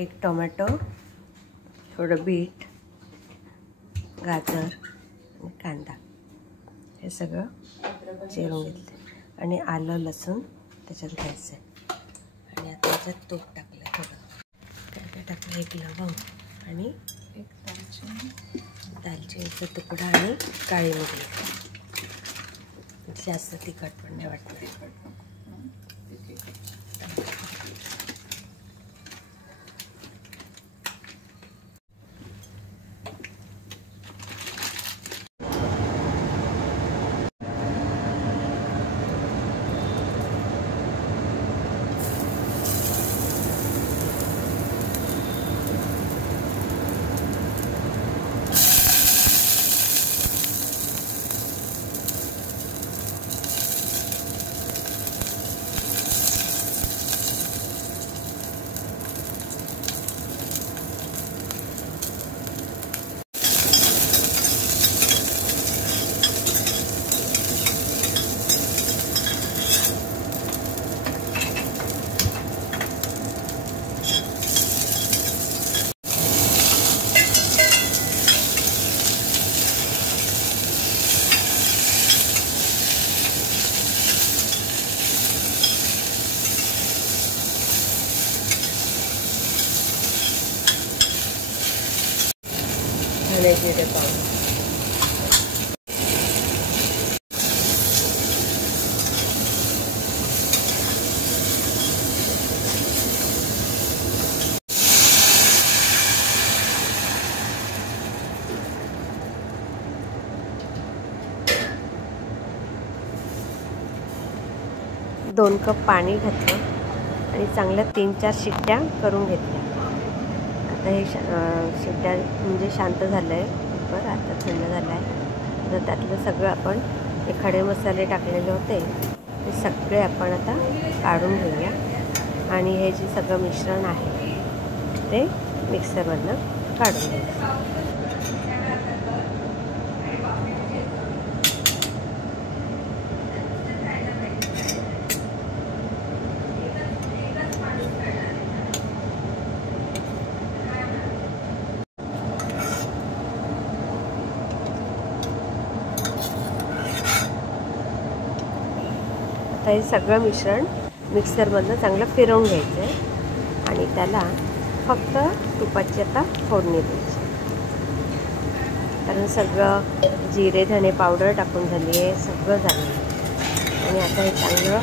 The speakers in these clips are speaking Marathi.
एक टोमॅटो, थोडं बीट, गाजर आणि कांदा हे सगळं चिरून घेतलं आणि आलं लसूण त्याच्यात घ्यायचं आहे. आणि आता त्याच्यात तूप टाकलं, थोडं काय टाकलं, एक लवंग आणि एक दालचिनीचा तुकडा आणि काळी मिरी. जास्त तिखट पण नाही वाटणार. धने जिरे पावडर, दोन कप पाणी घातलं आणि चांगल्या 3-4 शिट्ट्या करून घेतल्या. आता हे शिट्ट्या म्हणजे शांत झालं आहे कुकर, आता थंड झालं आहे. तर त्यातलं सगळं आपण जे खडे मसाले टाकलेले होते ते सगळे आपण आता काढून घेऊया. आणि हे जे सगळं मिश्रण आहे ते मिक्सरमधनं काढून घ्यायचं. आता हे सगळं मिश्रण मिक्सरमधनं चांगलं फिरवून घ्यायचं आहे आणि त्याला फक्त तुपाची आता फोडणी द्यायची. कारण सगळं जिरे धने पावडर टाकून झाली आहे, सगळं झालं आहे. आणि आता हे चांगलं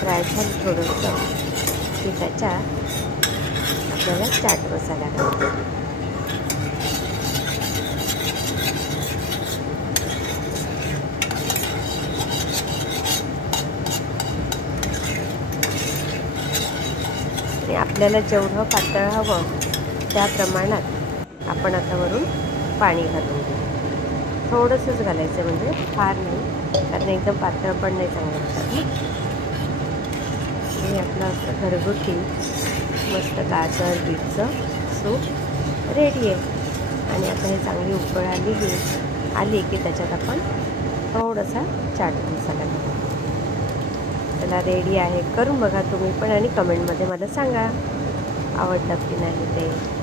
फ्राय झालं थोडंसं की त्याच्यात आपल्याला चाट मसाला घालायचा. आणि आपल्याला जेवढं पातळ हवं त्या प्रमाणात आपण आता वरून पाणी घालून घेऊ. थोडंसंच घालायचं, म्हणजे फार नाही, कारण एकदम पातळ पण नाही चांगलं होतं. हे आपलं असं घरगुती मस्त गाजर बीटचं सूप रेडी आहे. आणि आता हे चांगली उकळ आली की त्याच्यात आपण थोडासा चाट मसाला घालू. त्याला रेडी आहे. करून बघा तुम्ही पण आणि कमेंटमध्ये मला सांगा आवडलं की नाही ते.